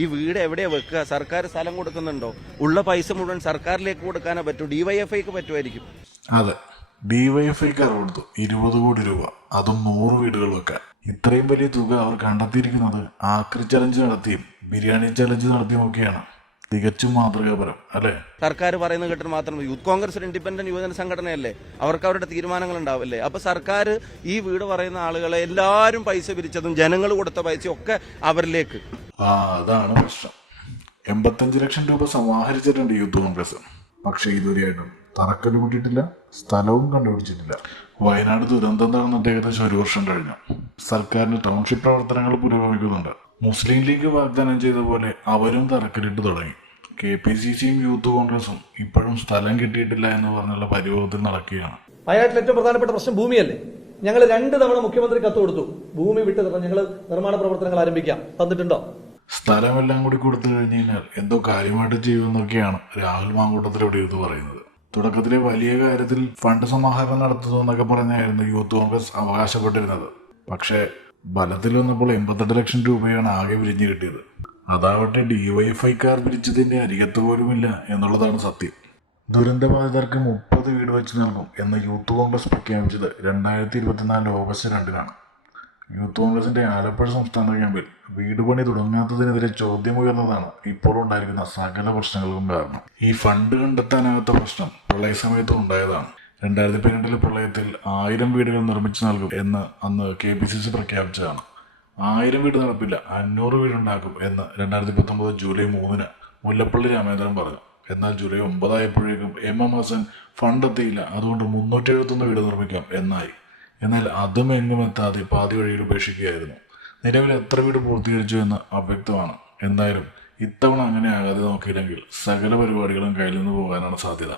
ഈ വീട് എവിടെയാണ് വെക്കുക? സർക്കാർ സ്ഥലം കൊടുക്കുന്നുണ്ടോ? ഉള്ള പൈസ മുഴുവൻ സർക്കാരിലേക്ക് കൊടുക്കാനേ പറ്റൂ. ഡിവൈഎഫ്ഐക്ക് പറ്റുമായിരിക്കും. അതെ, ഡിവൈഎഫ്ഐക്കാർ കൊടുത്തു 20 കോടി രൂപ, അതും 100 വീടുകൾ വെക്കാൻ. ഇത്രയും വലിയ തുക അവർ കണ്ടെത്തിയിരിക്കുന്നത് ആക്രി ചലഞ്ച് നടത്തിയും ബിരിയാണി ചലഞ്ച് നടത്തിയും ഒക്കെയാണ്. തികച്ചും മാതൃകാപരം അല്ലേ? സർക്കാർ പറയുന്നത് കേട്ടിട്ട് മാത്രം യൂത്ത് കോൺഗ്രസ് ഒരു ഇൻഡിപെൻഡന്റ് യുവജന സംഘടനയല്ലേ? അവർക്ക് അവരുടെ തീരുമാനങ്ങൾ ഉണ്ടാവില്ലേ? അപ്പൊ സർക്കാർ ഈ വീട് പറയുന്ന ആളുകളെ എല്ലാവരും പൈസ പിരിച്ചതും ജനങ്ങൾ കൊടുത്ത പൈസയും ഒക്കെ അവരിലേക്ക്. അതാണ് പ്രശ്നം. 85 ലക്ഷം രൂപ സമാഹരിച്ചിട്ടുണ്ട് യൂത്ത് കോൺഗ്രസ്. പക്ഷെ ഇതുവരെയായിട്ടും തറക്കല്ല് കൂട്ടിയിട്ടില്ല, സ്ഥലവും കണ്ടുപിടിച്ചിട്ടില്ല. വയനാട് ദുരന്തം നടന്നിട്ട് ഏകദേശം 1 വർഷം കഴിഞ്ഞു. സർക്കാരിന്റെ ടൗൺഷിപ്പ് പ്രവർത്തനങ്ങൾ പുരോഗമിക്കുന്നുണ്ട്. മുസ്ലിം ലീഗ് വാഗ്ദാനം ചെയ്ത പോലെ അവരും തറക്കല്ലിട്ട് തുടങ്ങി. KPCCയും യൂത്ത് കോൺഗ്രസും ഇപ്പോഴും സ്ഥലം കിട്ടിയിട്ടില്ല എന്ന് പറഞ്ഞുള്ള പരിഭവത്തിൽ നടക്കുകയാണ്. വയനാട്ടിൽ ഏറ്റവും പ്രധാനപ്പെട്ട പ്രശ്നം ഭൂമിയല്ലേ? ഞങ്ങൾ 2 തവണ മുഖ്യമന്ത്രി കത്ത് കൊടുത്തു, ഭൂമി വിട്ടു തരണം, ഞങ്ങൾ നിർമ്മാണ പ്രവർത്തനങ്ങൾ ആരംഭിക്കാം. തന്നിട്ടുണ്ടോ? സ്ഥലമെല്ലാം കൂടി കൊടുത്തു കഴിഞ്ഞു കഴിഞ്ഞാൽ എന്തോ കാര്യമായിട്ട് ചെയ്യുമെന്നൊക്കെയാണ് രാഹുൽ മാങ്കൂട്ടത്തിലൂടെ ഇത് പറയുന്നത്. തുടക്കത്തിലെ വലിയ കാര്യത്തിൽ ഫണ്ട് സമാഹരണം നടത്തുന്നു എന്നൊക്കെ പറഞ്ഞായിരുന്നു യൂത്ത് കോൺഗ്രസ് അവകാശപ്പെട്ടിരുന്നത്. പക്ഷേ ബലത്തിൽ വന്നപ്പോൾ 88 ലക്ഷം രൂപയാണ് ആകെ വിരിഞ്ഞു കിട്ടിയത്. അതാവട്ടെ ഡിവൈഎഫ്ഐക്കാർ പിരിച്ചതിന്റെ അരികത്ത് പോലുമില്ല എന്നുള്ളതാണ് സത്യം. ദുരന്തബാധിതർക്ക് 30 വീട് വെച്ച് നൽകും എന്ന് യൂത്ത് കോൺഗ്രസ് പ്രഖ്യാപിച്ചത് 2024 ഓഗസ്റ്റ് 2-നാണ്. യൂത്ത് കോൺഗ്രസിന്റെ ആലപ്പുഴ സംസ്ഥാന ക്യാമ്പിൽ വീട് പണി തുടങ്ങാത്തതിനെതിരെ ചോദ്യമുയർന്നതാണ് ഇപ്പോൾ ഉണ്ടായിരിക്കുന്ന സകല പ്രശ്നങ്ങൾക്കും കാരണം. ഈ ഫണ്ട് കണ്ടെത്താനാകാത്ത പ്രശ്നം പ്രളയ സമയത്ത് ഉണ്ടായതാണ്. 2012 പ്രളയത്തിൽ 1000 വീടുകൾ നിർമ്മിച്ചു നൽകും എന്ന് അന്ന് KPCC പ്രഖ്യാപിച്ചതാണ്. 1000 വീട് നടപ്പില്ല, 500 വീടുണ്ടാക്കും എന്ന് 2019 ജൂലൈ 3-ന് മുല്ലപ്പള്ളി രാമേന്ദ്രൻ പറഞ്ഞു. എന്നാൽ ജൂലൈ 9 ആയപ്പോഴേക്കും MM ഹസൻ ഫണ്ട് എത്തിയില്ല, അതുകൊണ്ട് 371 വീട് നിർമ്മിക്കാം എന്നായി. എന്നാൽ അതും എങ്ങും എത്താതെ പാതി വഴിയിൽ ഉപേക്ഷിക്കുകയായിരുന്നു. നിലവിൽ എത്ര വീട് പൂർത്തീകരിച്ചു എന്ന് അവ്യക്തമാണ്. എന്തായാലും ഇത്തവണ അങ്ങനെ ആകാതെ നോക്കിയില്ലെങ്കിൽ സകല പരിപാടികളും കയ്യിൽ നിന്ന് പോകാനാണ് സാധ്യത.